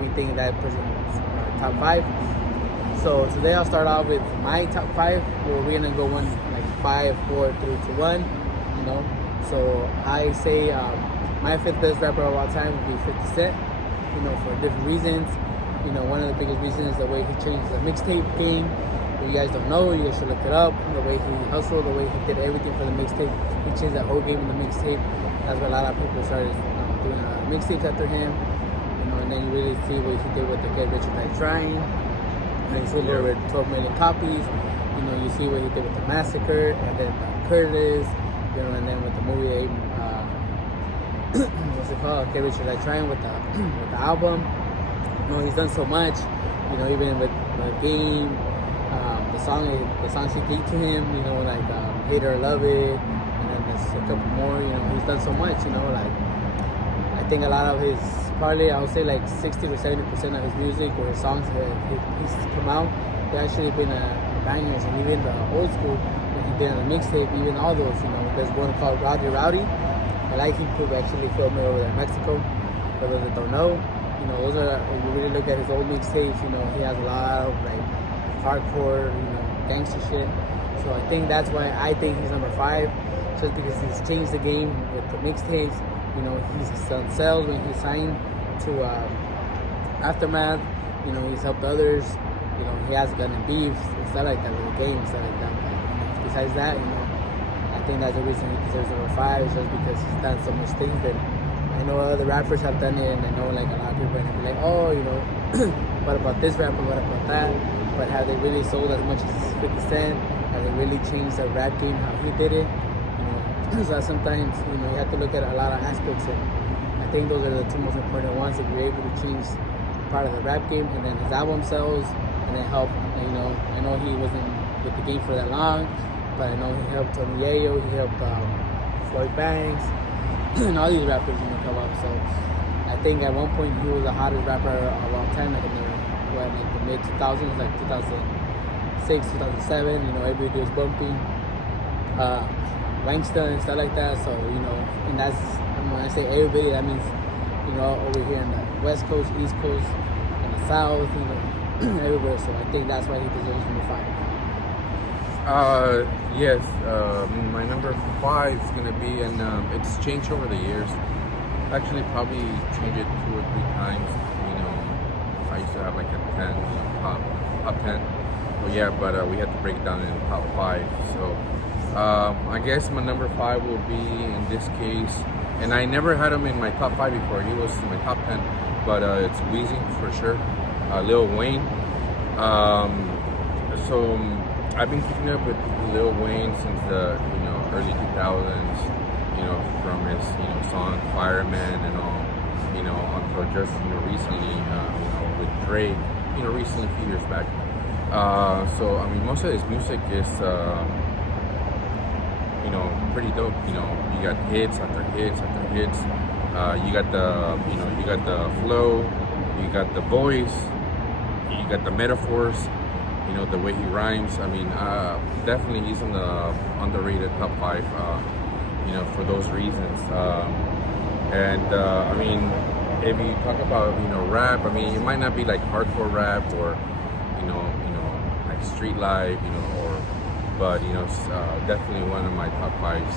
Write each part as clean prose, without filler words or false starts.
we think that person's top 5. So today I'll start off with my top 5, where we're gonna go one like 5, 4, 3, 2, 1. You know, so I say my 5th best rapper of all time would be 50 Cent. You know, for different reasons. You know, one of the biggest reasons is the way he changed the mixtape game. If you guys don't know, you guys should look it up. The way he hustled, the way he did everything for the mixtape. He changed that whole game in the mixtape. That's why a lot of people started doing mixtapes after him. You know, and then you really see what he did with the Get Rich or Die Trying. And he sold over 12 million copies. You know, you see what he did with the Massacre, and then Curtis. You know, and then with the movie, what's it called? Get Rich or Die Trying with the album. You know, he's done so much. You know, even with the game, the songs he gave to him. You know, like Hate It or Love It, and then there's a couple more. You know, he's done so much. You know, like I think a lot of his, probably I would say like 60 to 70% of his music or his songs he's come out, they actually been bangers. And even the old school that he did on the mixtape, even all those. You know, there's one called Rowdy. I like he could actually film it over there in Mexico. For those that don't know. You know, those are, if you really look at his old mixtapes, you know, he has a lot of like hardcore, you know, gangster shit. So I think that's why I think he's number 5, just because he's changed the game with the mixtapes. You know, he's done sales when he signed to Aftermath. You know, he's helped others. You know, he has gotten beefs and stuff like that with the game and stuff like that. But, you know, besides that, you know, I think that's the reason he deserves number 5, is just because he's done so much things that I know other rappers have done it, and I know like a lot of people are gonna be like, oh, you know, what about this rapper, what about that? But have they really sold as much as 50 Cent? Have they really changed the rap game how he did it? You know, so sometimes, you know, you have to look at a lot of aspects, and I think those are the 2 most important ones. If you're able to change part of the rap game, and then his album sells, and then help, you know, I know he wasn't with the game for that long, but I know he helped Tony Yayo, he helped Floyd Banks, and all these rappers, you know, come up. So I think at one point he was the hottest rapper of all time, like in the mid 2000s, like 2006, 2007. You know, everybody was bumping Wanksta and stuff like that. So you know, and that's, when I say everybody, that means, you know, over here in the West Coast, East Coast, and the South, you know, everywhere. So I think that's why he deserves number 5. Yes, my number 5 is gonna be, and it's changed over the years. Actually, probably changed it 2 or 3 times. You know, I used to have like a 10, you know, top 10. Well, yeah, but we had to break it down in top 5. So I guess my number 5 will be, in this case, and I never had him in my top 5 before. He was in my top 10, but it's Weezy for sure. Lil Wayne. So I've been keeping up with Lil Wayne since the, you know, early 2000s, you know, from his, you know, song Fireman and all, you know, until just, you know, recently, you know, with Drake, you know, recently, a few years back. So I mean, most of his music is, you know, pretty dope. You know, you got hits after hits after hits. You got the, you know, you got the flow, you got the voice, you got the metaphors. You know, the way he rhymes. I mean, definitely he's in the underrated top 5, you know, for those reasons. I mean, if you talk about, you know, rap, I mean, it might not be like hardcore rap or, you know, like street life, you know, but, you know, definitely one of my top 5s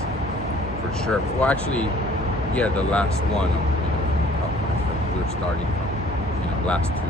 for sure. Well, actually, yeah, the last one of, you know, top 5 that we're starting from, you know, last 2, you know.